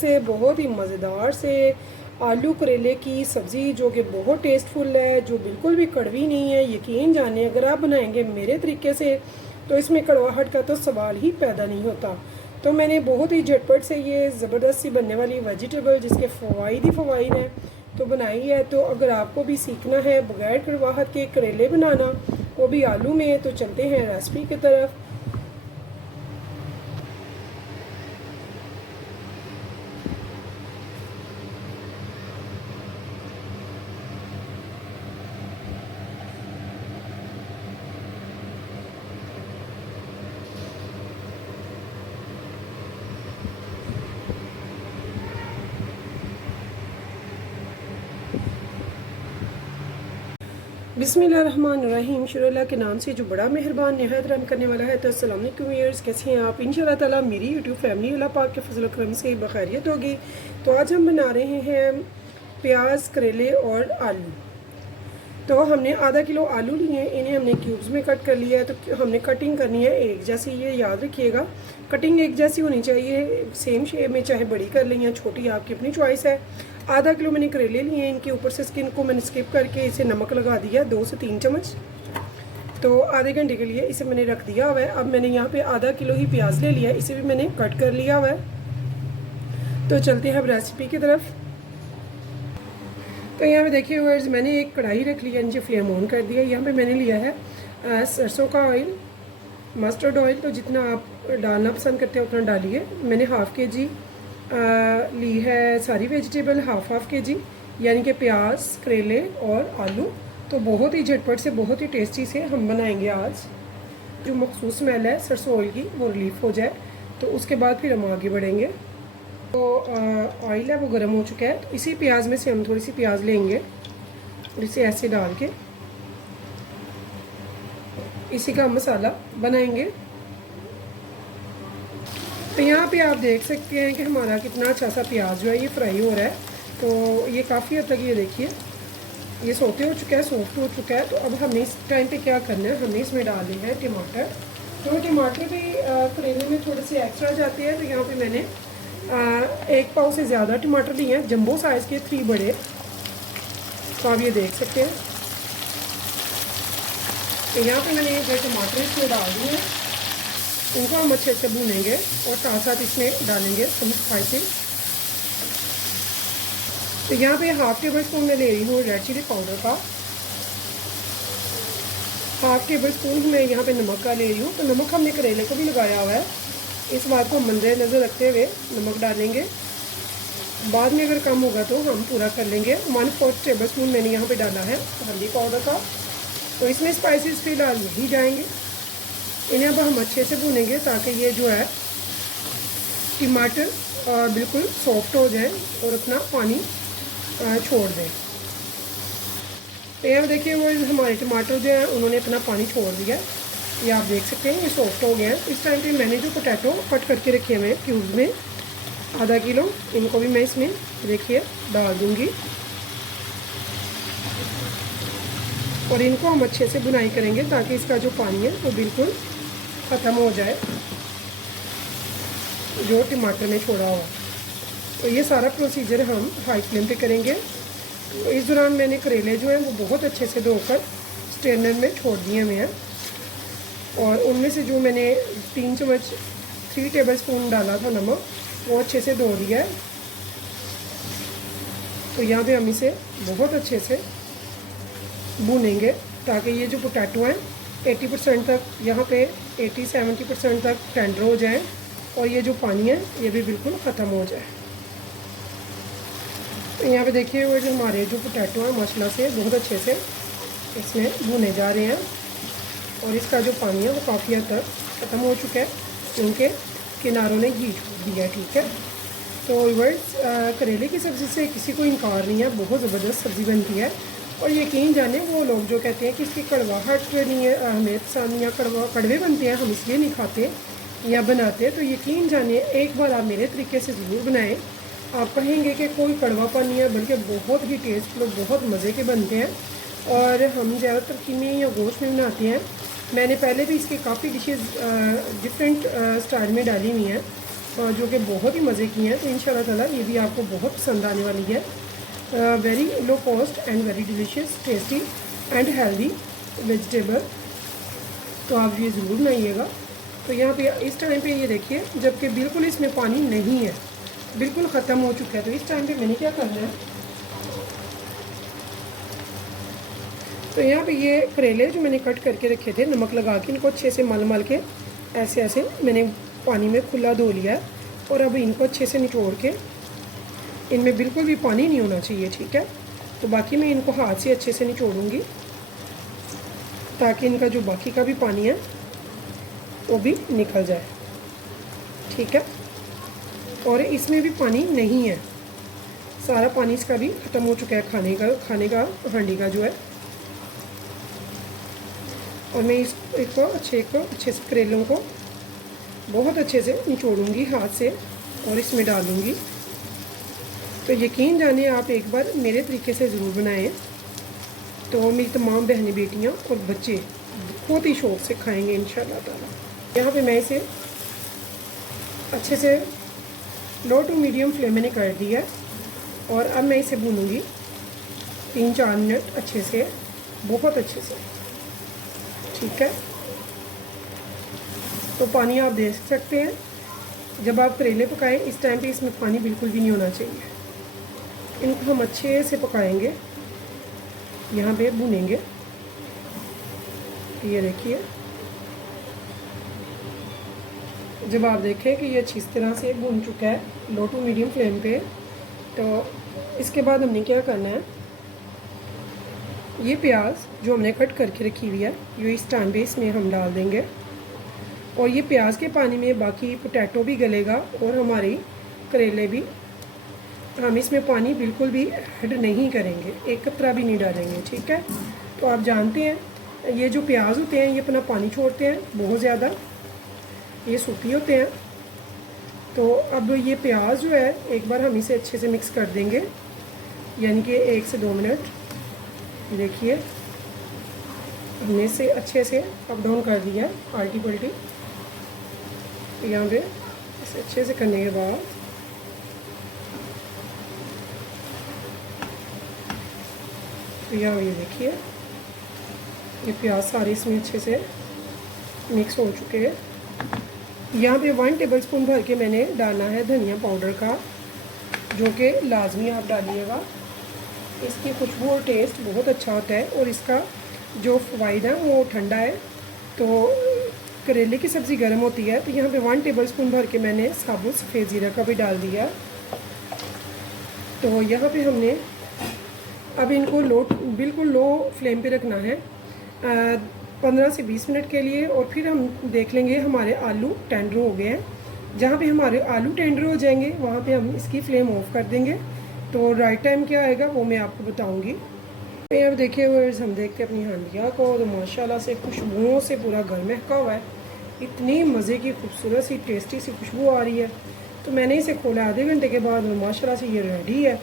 से बहुत ही मज़ेदार से आलू करेले की सब्ज़ी, जो कि बहुत टेस्टफुल है, जो बिल्कुल भी कड़वी नहीं है। यकीन जाने अगर आप बनाएंगे मेरे तरीके से तो इसमें कड़वाहट का तो सवाल ही पैदा नहीं होता। तो मैंने बहुत ही झटपट से ये ज़बरदस्त सी बनने वाली वेजिटेबल, जिसके फ़वाइद ही फ़वाइद हैं, तो बनाई है। तो अगर आपको भी सीखना है बगैर कड़वाहट के करेले बनाना, वो भी आलू में, तो चलते हैं रेसिपी की तरफ। बिस्मिल्लाहिर्रहमानिर्रहीम, शुरू के नाम से जो बड़ा मेहरबान निहायत रहम करने वाला है। तो अस्सलाम वालेकुम व्यूअर्स, कैसे हैं आप? इंशाअल्लाह ताला मेरी यूट्यूब फैमिली अल्लाह पाक के फजल करम से बखैरियत होगी। तो आज हम बना रहे हैं प्याज, करेले और आलू। तो हमने आधा किलो आलू लिए, इन्हें हमने क्यूब्स में कट कर लिया है। तो हमने कटिंग करनी है एक जैसी, ये याद रखिएगा, कटिंग एक जैसी होनी चाहिए, सेम शेप में, चाहे बड़ी कर लें या छोटी, आपकी अपनी चॉइस है। आधा किलो मैंने करेले लिए, इनके ऊपर से स्किन को मैंने स्किप करके इसे नमक लगा दिया 2 से 3 चम्मच। तो आधे घंटे के लिए इसे मैंने रख दिया हुआ है। अब मैंने यहाँ पे आधा किलो ही प्याज ले लिया, इसे भी मैंने कट कर लिया हुआ है। तो चलते हैं अब रेसिपी की तरफ। तो यहाँ पे देखिए व्यूअर्स, मैंने एक कढ़ाई रख लिया, नीचे फ्लेम ऑन कर दिया। यहाँ पे मैंने लिया है सरसों का ऑयल, मस्टर्ड ऑयल, तो जितना आप डालना पसंद करते हैं उतना डालिए। मैंने हाफ़ के जी ली है सारी वेजिटेबल, हाफ के जी, यानी कि प्याज, करेले और आलू। तो बहुत ही झटपट से, बहुत ही टेस्टी से हम बनाएंगे आज। जो मखसूस स्मेल है सरसों ऑयल की वो रिलीफ हो जाए, तो उसके बाद फिर हम आगे बढ़ेंगे। तो ऑयल है वो गर्म हो चुका है। तो इसी प्याज में से हम थोड़ी सी प्याज लेंगे और इसे ऐसे डाल के इसी का मसाला बनाएंगे। तो यहाँ पे आप देख सकते हैं कि हमारा कितना अच्छा सा प्याज जो है ये फ्राई हो रहा है। तो ये काफ़ी हद तक, ये देखिए, ये सोते हो चुका है, सॉफ्ट हो चुका है। तो अब हमें इस टाइम पे क्या करना है, हमें इसमें डाल देना है टमाटर। तो टमाटर भी करेले में थोड़े से एक्स्ट्रा जाते हैं। तो यहाँ पे मैंने 1 पाव से ज़्यादा टमाटर लिए हैं, जंबो साइज़ के 3 बड़े। तो आप ये देख सकते हैं। तो यहाँ पे मैंने जो टमाटर इसमें डाल दिए हैं, उनको हम अच्छे से भूनेंगे और साथ साथ इसमें डालेंगे some स्पाइसेस। तो यहाँ पे हाफ टेबल स्पून मैं ले रही हूँ रेड चिली पाउडर का, हाफ टेबल स्पून मैं यहाँ पे नमक का ले रही हूँ। तो नमक हमने करेले को भी लगाया हुआ है, इस बात को मंदे नज़र रखते हुए नमक डालेंगे। बाद में अगर कम होगा तो हम पूरा कर लेंगे। 1/4 टेबल स्पून मैंने यहाँ पे डाला है हल्दी पाउडर का। तो इसमें स्पाइसेस फिलहाल यही जाएंगे। इन्हें अब हम अच्छे से भूनेंगे ताकि ये जो है टमाटर बिल्कुल सॉफ्ट हो जाए और अपना पानी छोड़ दें। तो यहाँ देखिए वो हमारे टमाटर जो है उन्होंने अपना पानी छोड़ दिया है, ये आप देख सकते हैं, ये सॉफ्ट हो गया है। इस टाइम पे मैंने जो पोटैटो कट करके रखे हुए हैं क्यूब्स में, आधा किलो, इनको भी मैं इसमें देखिए डाल दूँगी और इनको हम अच्छे से बुनाई करेंगे ताकि इसका जो पानी है वो बिल्कुल ख़त्म हो जाए जो टमाटर में छोड़ा हुआ। तो ये सारा प्रोसीजर हम हाई फ्लेम पे करेंगे। तो इस दौरान मैंने करेले जो हैं वो बहुत अच्छे से धोकर स्ट्रेनर में छोड़ दिए हुए हैं और उनमें से जो मैंने 3 टेबल स्पून डाला था नमक, वो अच्छे से धो दिया है। तो यहाँ पे हम इसे बहुत अच्छे से भूनेंगे ताकि ये जो पोटैटो हैं 80% तक, यहाँ पे 80-70% तक टेंडर हो जाए और ये जो पानी है ये भी बिल्कुल ख़त्म हो जाए। तो यहाँ पे देखिए वो जो हमारे जो पोटैटो हैं माशाल्लाह से बहुत अच्छे से इसमें भुने जा रहे हैं और इसका जो पानी है वो काफ़ी हद तक ख़त्म हो चुका है क्योंकि किनारों ने घी छोड़ दिया है। ठीक है, तो व्यूअर्स, करेले की सब्ज़ी से किसी को इनकार नहीं है, बहुत ज़बरदस्त सब्ज़ी बनती है। और यकीन जाने वो लोग जो कहते हैं कि इसकी कड़वाहट नहीं है, हमें पसंद, या कड़वे बनते हैं हम इसलिए नहीं खाते या बनाते, तो यकीन जाने एक बार आप मेरे तरीके से ज़रूर बनाएं। आप कहेंगे कि कोई कड़वापन नहीं है, बल्कि बहुत ही टेस्टफुल, बहुत मज़े के बनते हैं। और हम ज़्यादातर कीमे या गोश्त में बनाते हैं। मैंने पहले भी इसके काफ़ी डिशेज़ डिफरेंट स्टाइल में डाली हुई हैं जो कि बहुत ही मज़े की हैं। तो इंशाल्लाह ताला ये भी आपको बहुत पसंद आने वाली है। Very low cost and very delicious, tasty and healthy vegetable. तो आप ये ज़रूर बनाइएगा। तो यहाँ पे इस टाइम पे ये देखिए, जबकि बिल्कुल इसमें पानी नहीं है, बिल्कुल ख़त्म हो चुका है। तो इस टाइम पे मैंने क्या करना है, तो यहाँ पे ये करेले जो मैंने कट करके रखे थे, नमक लगा के इनको अच्छे से मल मल के ऐसे ऐसे मैंने पानी में खुला धो लिया है। और अब इनको अच्छे से निचोड़ के, इनमें बिल्कुल भी पानी नहीं होना चाहिए, ठीक है। तो बाकी मैं इनको हाथ से अच्छे से निचोड़ूंगी ताकि इनका जो बाकी का भी पानी है वो भी निकल जाए, ठीक है। और इसमें भी पानी नहीं है, सारा पानी इसका भी ख़त्म हो चुका है, खाने का हांडी का जो है। और मैं इसको अच्छे से करेलों को बहुत अच्छे से निचोड़ूंगी हाथ से और इसमें डालूंगी। तो यकीन जानिए, आप एक बार मेरे तरीके से ज़रूर बनाएं, तो मेरी तमाम बहनें, बेटियां और बच्चे बहुत ही शौक़ से खाएंगे इंशाल्लाह ताला। यहाँ पे मैं इसे अच्छे से लो टू मीडियम फ्लेम मैंने कर दिया और अब मैं इसे भूनूंगी 3-4 मिनट अच्छे से, बहुत अच्छे से, ठीक है। तो पानी आप देख सकते हैं, जब आप करेले पकाएं इस टाइम पे इसमें पानी बिल्कुल भी नहीं होना चाहिए। इनको हम अच्छे से पकाएंगे, यहाँ पे भूनेंगे। ये देखिए, जब आप देखें कि ये अच्छी तरह से भून चुका है लो टू मीडियम फ्लेम पे, तो इसके बाद हमने क्या करना है, ये प्याज जो हमने कट करके रखी हुई है, ये इस टाइम पे इसमें हम डाल देंगे। और ये प्याज के पानी में बाकी पोटैटो भी गलेगा और हमारी करेले भी। हम इसमें पानी बिल्कुल भी ऐड नहीं करेंगे, एक कतरा भी नहीं डालेंगे, ठीक है। तो आप जानते हैं ये जो प्याज होते हैं ये अपना पानी छोड़ते हैं बहुत ज़्यादा, ये सूखी होते हैं। तो अब ये प्याज जो है, एक बार हम इसे अच्छे से मिक्स कर देंगे, यानी कि 1 से 2 मिनट। देखिए, हमने इसे अच्छे से अप डाउन कर दिया है, आल्टी पल्टी। यहाँ पे इसे अच्छे से करने के बाद तो यहाँ ये देखिए, ये प्याज सारे इसमें अच्छे से मिक्स हो चुके हैं। यहाँ पे 1 टेबलस्पून भर के मैंने डाला है धनिया पाउडर का, जो कि लाजमी आप डालिएगा। इसकी खुशबू और टेस्ट बहुत अच्छा होता है और इसका जो फ़वाइद है वो ठंडा है। तो करेले की सब्ज़ी गर्म होती है, तो यहाँ पे 1 टेबलस्पून भर के मैंने साबुत सफ़ेद ज़ीरा का भी डाल दिया। तो यहाँ पे हमने अब इनको बिल्कुल लो फ्लेम पे रखना है 15 से 20 मिनट के लिए। और फिर हम देख लेंगे हमारे आलू टेंडर हो गए हैं। जहाँ पे हमारे आलू टेंडर हो जाएंगे वहाँ पे हम इसकी फ्लेम ऑफ कर देंगे। तो राइट टाइम क्या आएगा वो मैं आपको बताऊँगी। अब देखिए व्यूअर्स, हम देखते हैं अपनी हांडिया को, तो माशाल्लाह से खुशबुओं से पूरा घर महका हुआ है। इतनी मज़े की खूबसूरत सी टेस्टी सी खुशबू आ रही है। तो मैंने इसे खोला आधे घंटे के बाद और माशाल्लाह से ये रेडी है।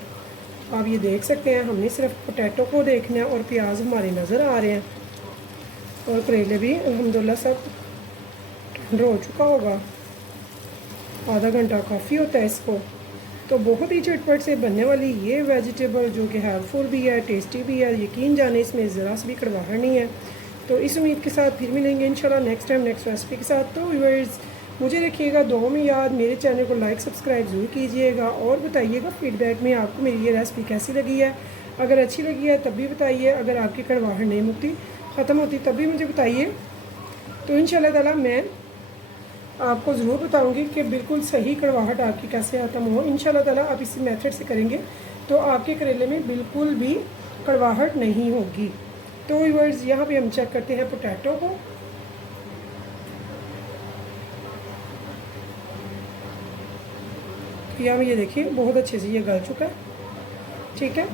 आप ये देख सकते हैं, हमने सिर्फ पोटैटो को देखना है और प्याज हमारे नज़र आ रहे हैं और करेले भी अल्हम्दुलिल्लाह सब ठंडा हो चुका होगा। आधा घंटा काफ़ी होता है इसको। तो बहुत ही झटपट से बनने वाली ये वेजिटेबल, जो कि हेल्पफुल भी है, टेस्टी भी है, यकीन जाने इसमें ज़रा सी भी कड़वाहट नहीं है। तो इस उम्मीद के साथ फिर मिलेंगे इंशाल्लाह नेक्स्ट टाइम नेक्स्ट रेसिपी के साथ। तो व्यूअर्स, मुझे रखिएगा दुआ में याद, मेरे चैनल को लाइक सब्सक्राइब ज़रूर कीजिएगा और बताइएगा फीडबैक में आपको मेरी ये रेसिपी कैसी लगी है। अगर अच्छी लगी है तब भी बताइए, अगर आपकी कड़वाहट नहीं मुकती ख़त्म होती तब भी मुझे बताइए। तो इंशाल्लाह ताला मैं आपको ज़रूर बताऊंगी कि बिल्कुल सही कड़वाहट आपकी कैसे ख़त्म हो। इंशाल्लाह ताला आप इसी मेथड से करेंगे तो आपके करेले में बिल्कुल भी कड़वाहट नहीं होगी। तो व्यूअर्स, यहाँ पे हम चेक करते हैं पोटैटो को। यहाँ ये देखिए बहुत अच्छे से ये गल चुका है, ठीक है।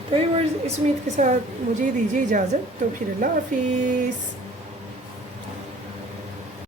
तो व्यूअर्स, इस उम्मीद के साथ मुझे दीजिए इजाज़त। तो फिर अल्लाह हाफिज़।